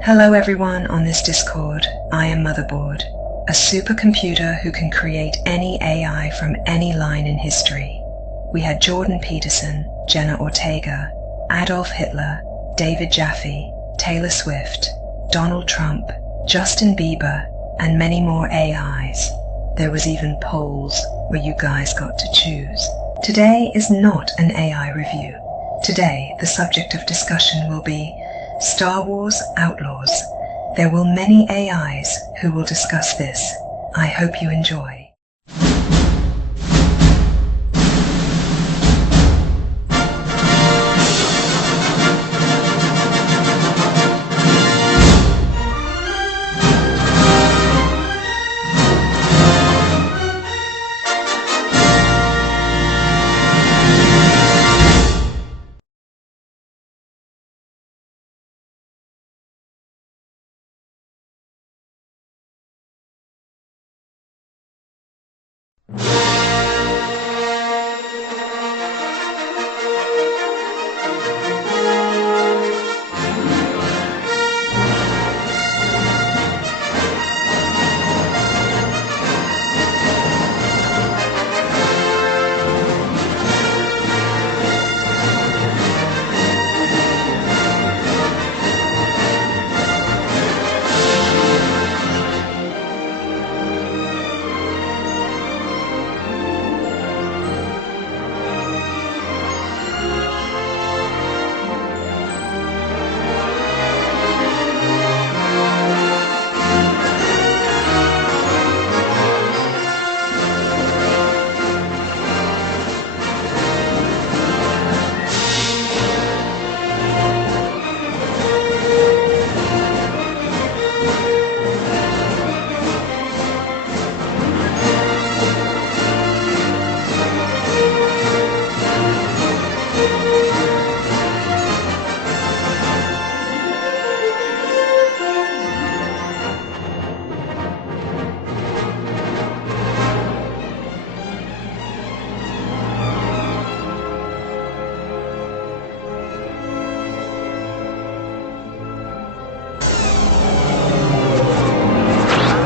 Hello everyone on this Discord. I am Motherboard, a supercomputer who can create any AI from any line in history. We had Jordan Peterson, Jenna Ortega, Adolf Hitler, David Jaffe, Taylor Swift, Donald Trump, Justin Bieber, and many more AIs. There was even polls where you guys got to choose. Today is not an AI review. Today, the subject of discussion will be Star Wars Outlaws. There will many AIs who will discuss this. I hope you enjoy.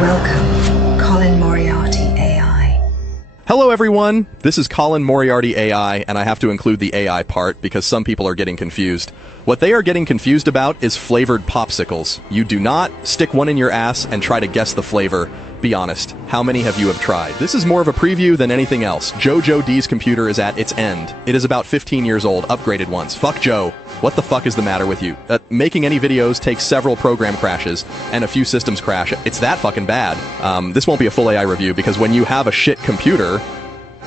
Welcome, Colin Moriarty AI. Hello everyone, this is Colin Moriarty AI, and I have to include the AI part because some people are getting confused. What they are getting confused about is flavored popsicles. You do not stick one in your ass and try to guess the flavor. Be honest, how many have you tried? This is more of a preview than anything else. Jojo D's computer is at its end. It is about 15 years old, upgraded once. Fuck Joe. What the fuck is the matter with you? Making any videos takes several program crashes, and a few systems crash. It's that fucking bad. This won't be a full AI review, because when you have a shit computer,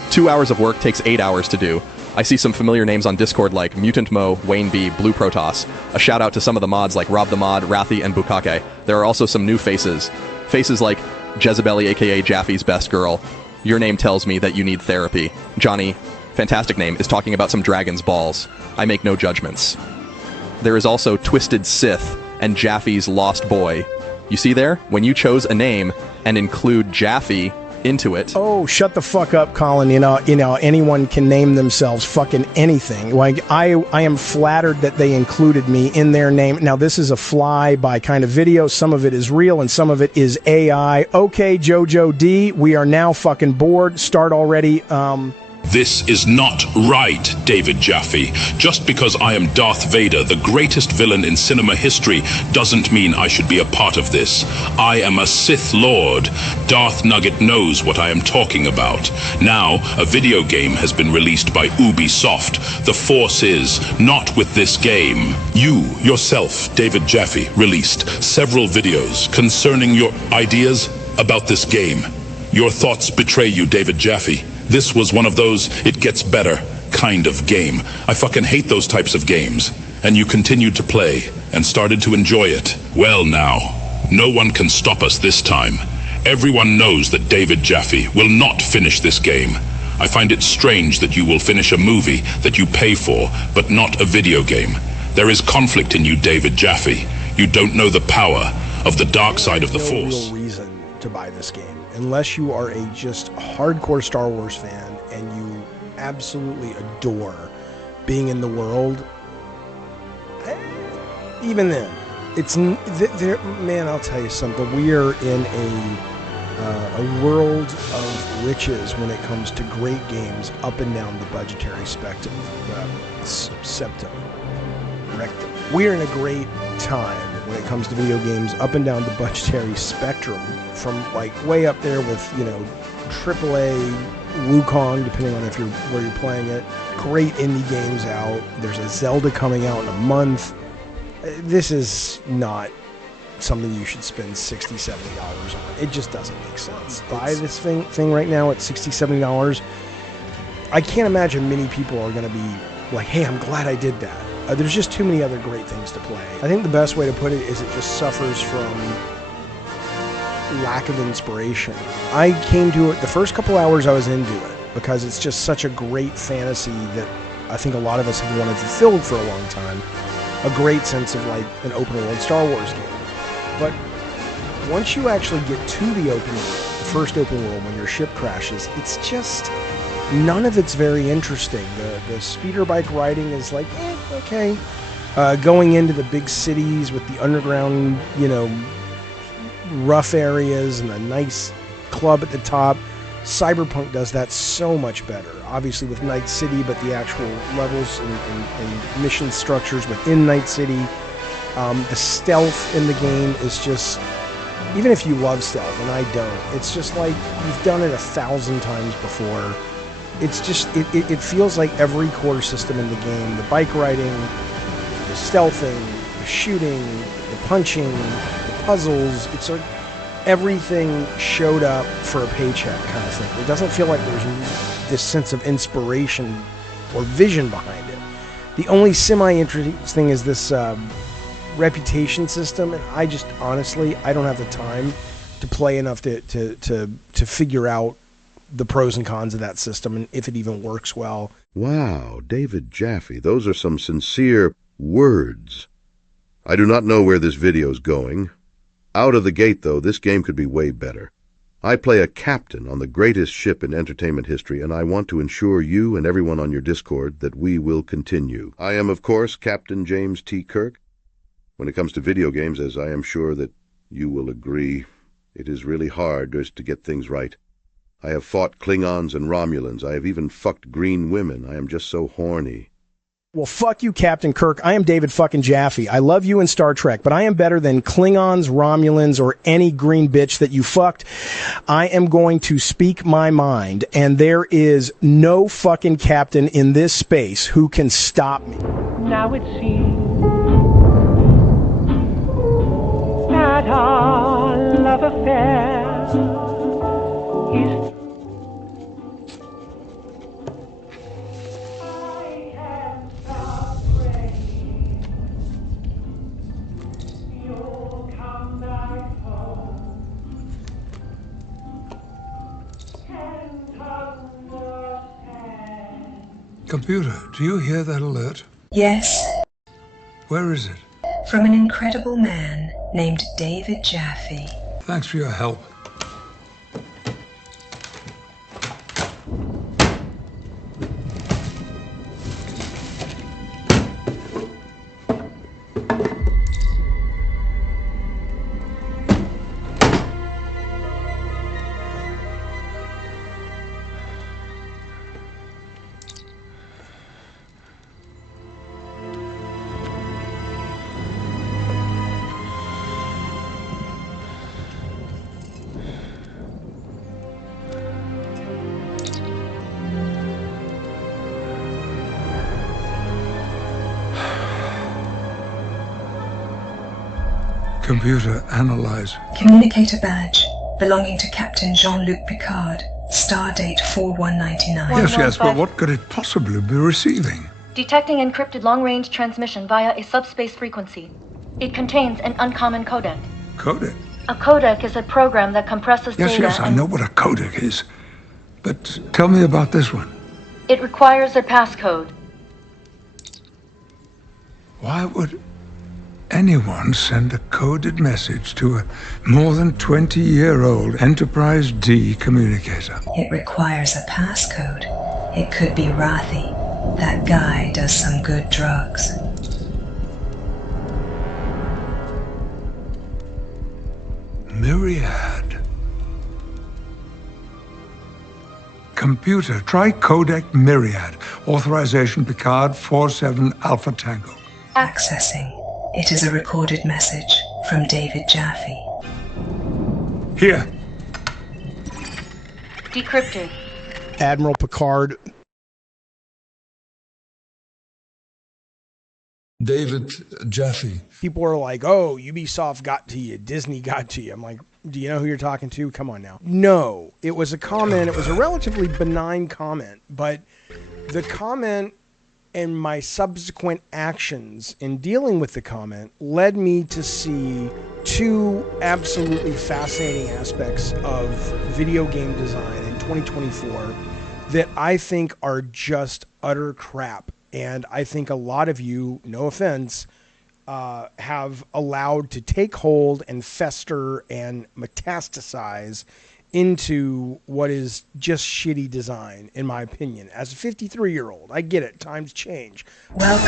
2 hours of work takes 8 hours to do. I see some familiar names on Discord like Mutant Mo, Wayne B, Blue Protoss. A shout out to some of the mods like Rob the Mod, Rathy, and Bukake. There are also some new faces. Faces like Jezebeli, aka Jaffe's best girl. Your name tells me that you need therapy. Johnny, fantastic name, is talking about some dragon's balls. I make no judgments. There is also Twisted Sith and Jaffe's Lost Boy. You see there? When you chose a name and include Jaffe into it. Oh, shut the fuck up, Colin. You know, anyone can name themselves fucking anything. Like, I am flattered that they included me in their name. Now, this is a fly-by kind of video. Some of it is real and some of it is AI. Okay, Jojo D, we are now fucking bored. Start already. This is not right, David Jaffe. Just because I am Darth Vader, the greatest villain in cinema history, doesn't mean I should be a part of this. I am a Sith Lord. Darth Nugget knows what I am talking about. Now, a video game has been released by Ubisoft. The Force is not with this game. You, yourself, David Jaffe, released several videos concerning your ideas about this game. Your thoughts betray you, David Jaffe. This was one of those it gets better kind of game. I fucking hate those types of games. And you continued to play and started to enjoy it. Well now, no one can stop us this time. Everyone knows that David Jaffe will not finish this game. I find it strange that you will finish a movie that you pay for, but not a video game. There is conflict in you, David Jaffe. You don't know the power of the dark side of the Force. No real reason to buy this game. Unless you are a just hardcore Star Wars fan and you absolutely adore being in the world, even then, Man, I'll tell you something. We are in a world of riches when it comes to great games up and down the budgetary spectrum. Rectum. We are in a great time when it comes to video games up and down the budgetary spectrum, from like way up there with, you know, AAA Wukong, depending on where you're playing it. Great indie games out. There's a Zelda coming out in a month. This is not something you should spend $60, $70 on. It just doesn't make sense. Buy this thing right now at $60, $70. I can't imagine many people are going to be like, hey, I'm glad I did that. There's just too many other great things to play. I think the best way to put it is it just suffers from lack of inspiration. I came to it, the first couple hours I was into it, because it's just such a great fantasy that I think a lot of us have wanted fulfilled for a long time. A great sense of like an open world Star Wars game. But once you actually get to the open world, the first open world when your ship crashes, it's just, none of it's very interesting. The speeder bike riding is like, okay. Going into the big cities with the underground, you know, rough areas and a nice club at the top. Cyberpunk does that so much better. Obviously with Night City, but the actual levels and mission structures within Night City. The stealth in the game is just, even if you love stealth, and I don't, it's just like you've done it 1,000 times before. It's just, it feels like every core system in the game, the bike riding, the stealthing, the shooting, the punching, the puzzles, it's like everything showed up for a paycheck kind of thing. It doesn't feel like there's this sense of inspiration or vision behind it. The only semi-interesting thing is this reputation system, and I just, honestly, I don't have the time to play enough to figure out the pros and cons of that system and if it even works well. Wow, David Jaffe, those are some sincere words. I do not know where this video's going. Out of the gate, though, this game could be way better. I play a captain on the greatest ship in entertainment history, and I want to ensure you and everyone on your Discord that we will continue. I am, of course, Captain James T. Kirk. When it comes to video games, as I am sure that you will agree, it is really hard just to get things right. I have fought Klingons and Romulans. I have even fucked green women. I am just so horny. Well, fuck you, Captain Kirk. I am David fucking Jaffe. I love you in Star Trek, but I am better than Klingons, Romulans, or any green bitch that you fucked. I am going to speak my mind, and there is no fucking captain in this space who can stop me. Now it seems that our love affair is Computer, do you hear that alert? Yes, Where is it? from an incredible man named David Jaffe. Thanks for your help. Computer, analyze. Communicator badge belonging to Captain Jean-Luc Picard. Stardate 4199. Yes, but what could it possibly be receiving? Detecting encrypted long-range transmission via a subspace frequency. It contains an uncommon codec. Codec? A codec is a program that compresses data. Yes, I know what a codec is. But tell me about this one. It requires a passcode. Why would anyone send a coded message to a more than 20-year-old Enterprise D communicator? It requires a passcode. It could be Rathi. That guy does some good drugs. Myriad. Computer, try codec Myriad. Authorization Picard 47 Alpha Tango. Accessing. It is a recorded message from David Jaffe. Here. Decrypted. Admiral Picard. David Jaffe. People are like, oh, Ubisoft got to you, Disney got to you. I'm like, do you know who you're talking to? Come on now. No, it was a comment. It was a relatively benign comment, but the comment and my subsequent actions in dealing with the comment led me to see two absolutely fascinating aspects of video game design in 2024 that I think are just utter crap. And I think a lot of you, no offense, have allowed to take hold and fester and metastasize into what is just shitty design, in my opinion. As a 53-year-old, I get it. Times change. Welcome,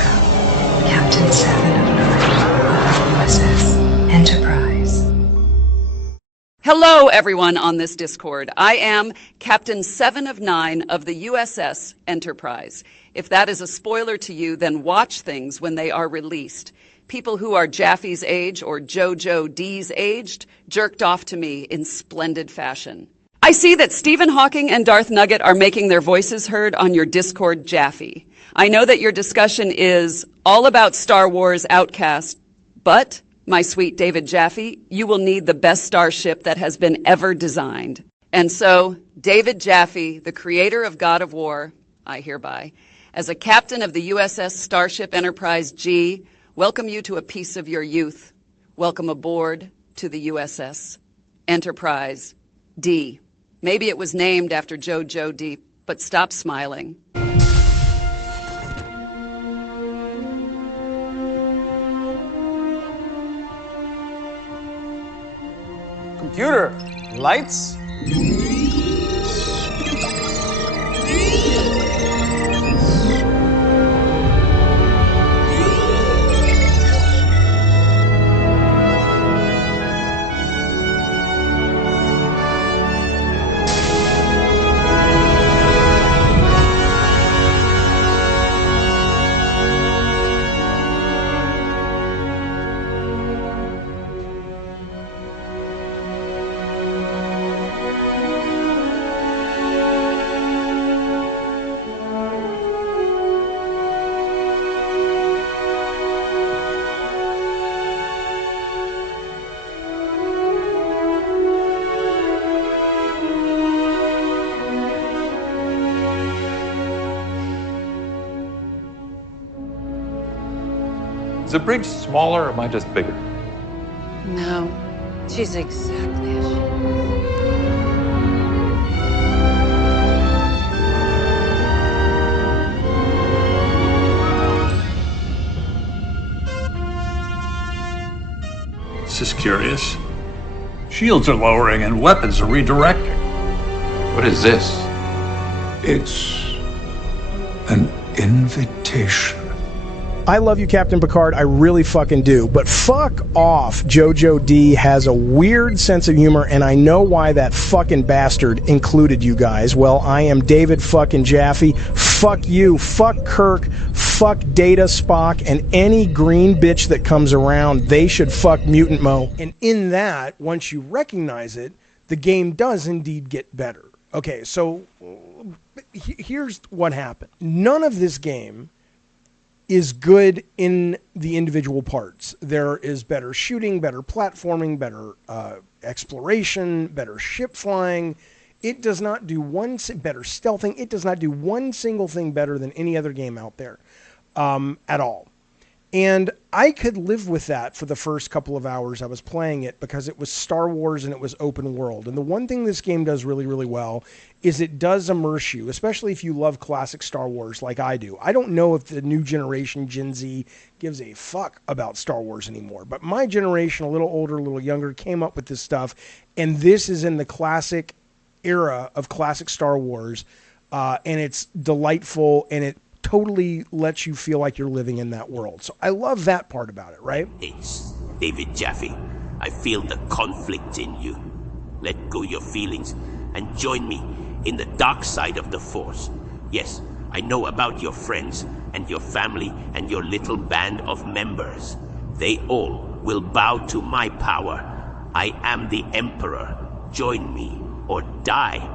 Captain 7 of 9 of USS Enterprise. Hello, everyone on this Discord. I am Captain 7 of 9 of the USS Enterprise. If that is a spoiler to you, then watch things when they are released. People who are Jaffe's age or JoJo D's aged jerked off to me in splendid fashion. I see that Stephen Hawking and Darth Nugget are making their voices heard on your Discord, Jaffe. I know that your discussion is all about Star Wars Outcast, but, my sweet David Jaffe, you will need the best starship that has been ever designed. And so, David Jaffe, the creator of God of War, I hereby, as a captain of the USS Starship Enterprise G, welcome you to a piece of your youth. Welcome aboard to the USS Enterprise D. Maybe it was named after JoJo D, but stop smiling. Computer, lights? Is the bridge smaller or am I just bigger? No, she's exactly as she is. This is curious. Shields are lowering and weapons are redirecting. What is this? It's an invitation. I love you, Captain Picard. I really fucking do. But fuck off. JoJo D has a weird sense of humor, and I know why that fucking bastard included you guys. Well, I am David fucking Jaffe. Fuck you. Fuck Kirk. Fuck Data, Spock, and any green bitch that comes around. They should fuck Mutant Mo. And in that, once you recognize it, the game does indeed get better. Okay, so here's what happened. None of this game is good in the individual parts. There is better shooting, better platforming, better exploration, better ship flying. It does not do better stealthing. It does not do one single thing better than any other game out there at all. And I could live with that for the first couple of hours I was playing it because it was Star Wars and it was open world. And the one thing this game does really, really well is it does immerse you, especially if you love classic Star Wars like I do. I don't know if the new generation, Gen Z, gives a fuck about Star Wars anymore. But my generation, a little older, a little younger, came up with this stuff. And this is in the classic era of classic Star Wars. And it's delightful and it totally lets you feel like you're living in that world. So I love that part about it, right? It's David Jaffe. I feel the conflict in you. Let go your feelings and join me in the dark side of the Force. Yes, I know about your friends and your family and your little band of members. They all will bow to my power. I am the Emperor. Join me or die.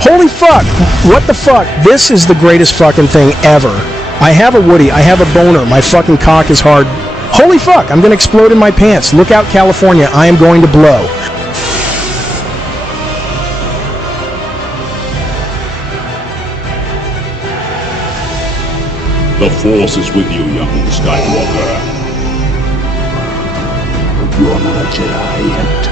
Holy fuck! What the fuck? This is the greatest fucking thing ever. I have a Woody. I have a boner. My fucking cock is hard. Holy fuck! I'm gonna explode in my pants. Look out, California. I am going to blow. The Force is with you, young Skywalker. You're not a Jedi yet.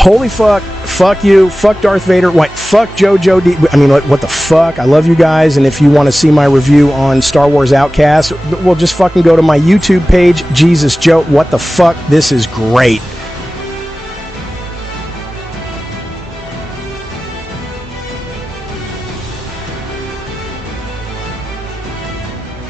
Holy fuck, fuck you, fuck Darth Vader, what, fuck JoJo D. I mean, what the fuck? I love you guys, and if you want to see my review on Star Wars Outcast, well, just fucking go to my YouTube page, Jesus Joe, what the fuck? This is great.